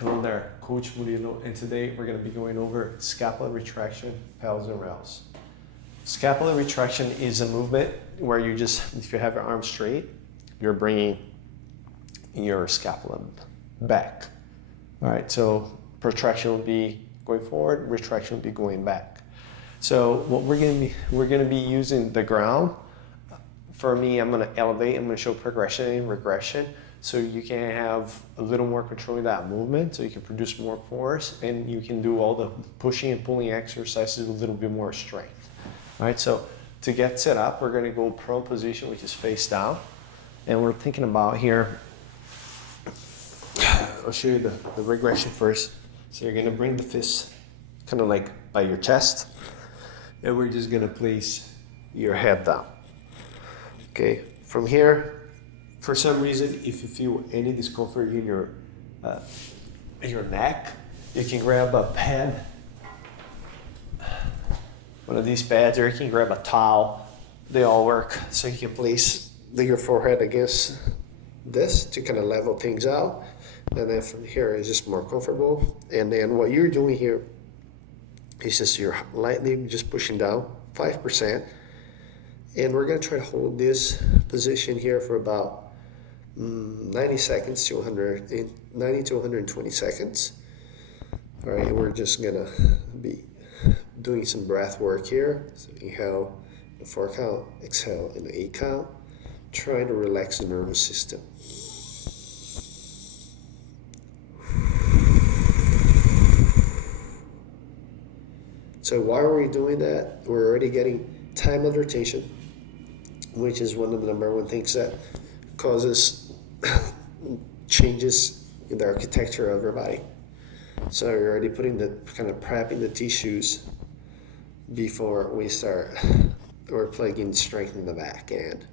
Hello there, Coach Murillo, and today we're going to be going over scapula retraction, pails and rails. Scapula retraction is a movement where you just, if you have your arm straight, you're bringing your scapula back. All right, so protraction will be going forward, retraction will be going back. So what we're going to be using the ground. For me, I'm going to elevate, I'm going to show progression and regression, so you can have a little more control of that movement, so you can produce more force, and you can do all the pushing and pulling exercises with a little bit more strength. All right, so to get set up, we're going to go prone position, which is face down, and we're thinking about here, I'll show you the regression first. So you're going to bring the fist kind of like by your chest, and we're just going to place your head down. Okay, from here, for some reason, if you feel any discomfort in your neck, you can grab a pad, one of these pads, or you can grab a towel. They all work. So you can place your forehead against this to kind of level things out. And then from here, it's just more comfortable. And then what you're doing here is just you're lightly just pushing down 5%. And we're going to try to hold this position here for about 90 seconds to 90 to 120 seconds. All right, and we're just going to be doing some breath work here. So inhale in 4 count, exhale in 8 count, trying to relax the nervous system. So why are we doing that? We're already getting time of rotation, which is one of the number one things that causes changes in the architecture of your body. So you're already putting the kind of prepping the tissues before we start or plugging strength in the back end.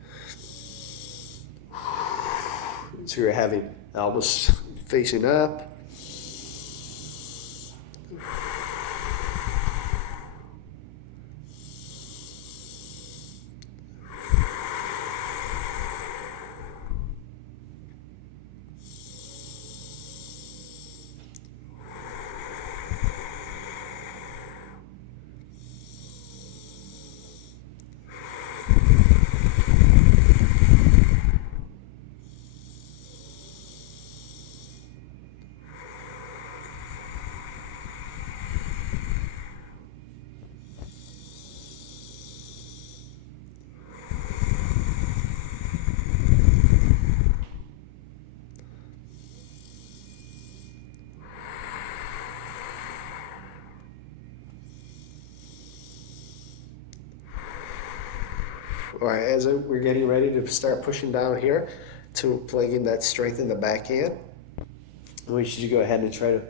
So you're having elbows facing up. All right, as we're getting ready to start pushing down here to plug in that strength in the backhand, we should go ahead and try to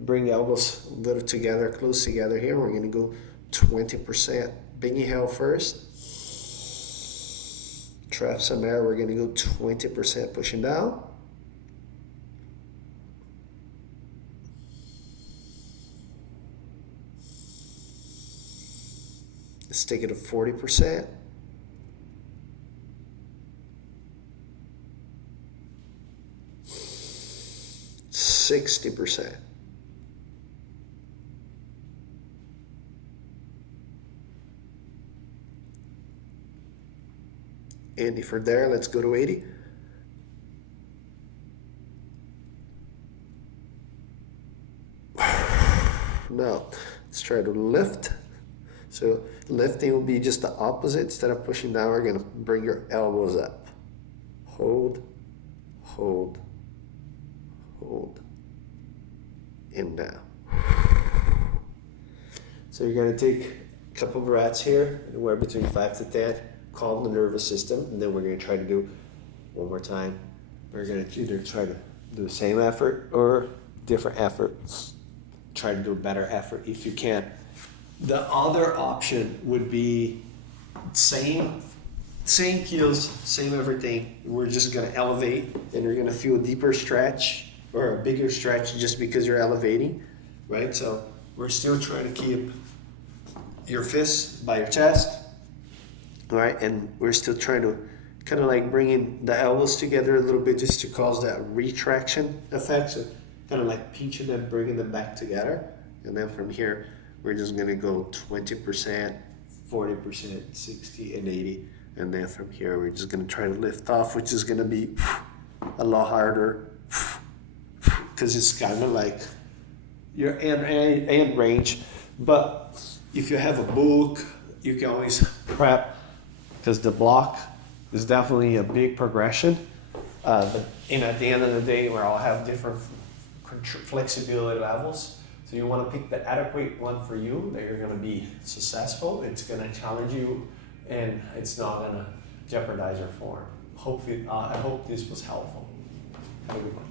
bring the elbows a little together, close together here. We're going to go 20%. Big inhale first. Trap some air. We're going to go 20% pushing down. Let's take it to 40%. 60%. And if we're there, let's go to 80. Now, let's try to lift. So lifting will be just the opposite. Instead of pushing down, we're going to bring your elbows up. Hold, hold, hold. And down. So you're going to take a couple breaths here, anywhere between 5 to 10, calm the nervous system, and then we're going to try to do one more time. We're going to either try to do the same effort or different effort. Try to do a better effort if you can. The other option would be same peels, same everything. We're just going to elevate, and you're going to feel a deeper stretch or a bigger stretch just because you're elevating, right? So we're still trying to keep your fists by your chest, right? And we're still trying to kind of like bringing the elbows together a little bit just to cause that retraction effect. So kind of like pinching them, bringing them back together. And then from here, we're just gonna go 20%, 40%, 60, and 80. And then from here, we're just gonna try to lift off, which is gonna be a lot harder because it's kind of like your end range. But if you have a book, you can always prep, because the block is definitely a big progression. But at the end of the day, we all have different flexibility levels. So you want to pick the adequate one for you, that you're going to be successful. It's going to challenge you, and it's not going to jeopardize your form. Hopefully, I hope this was helpful. Have a good one.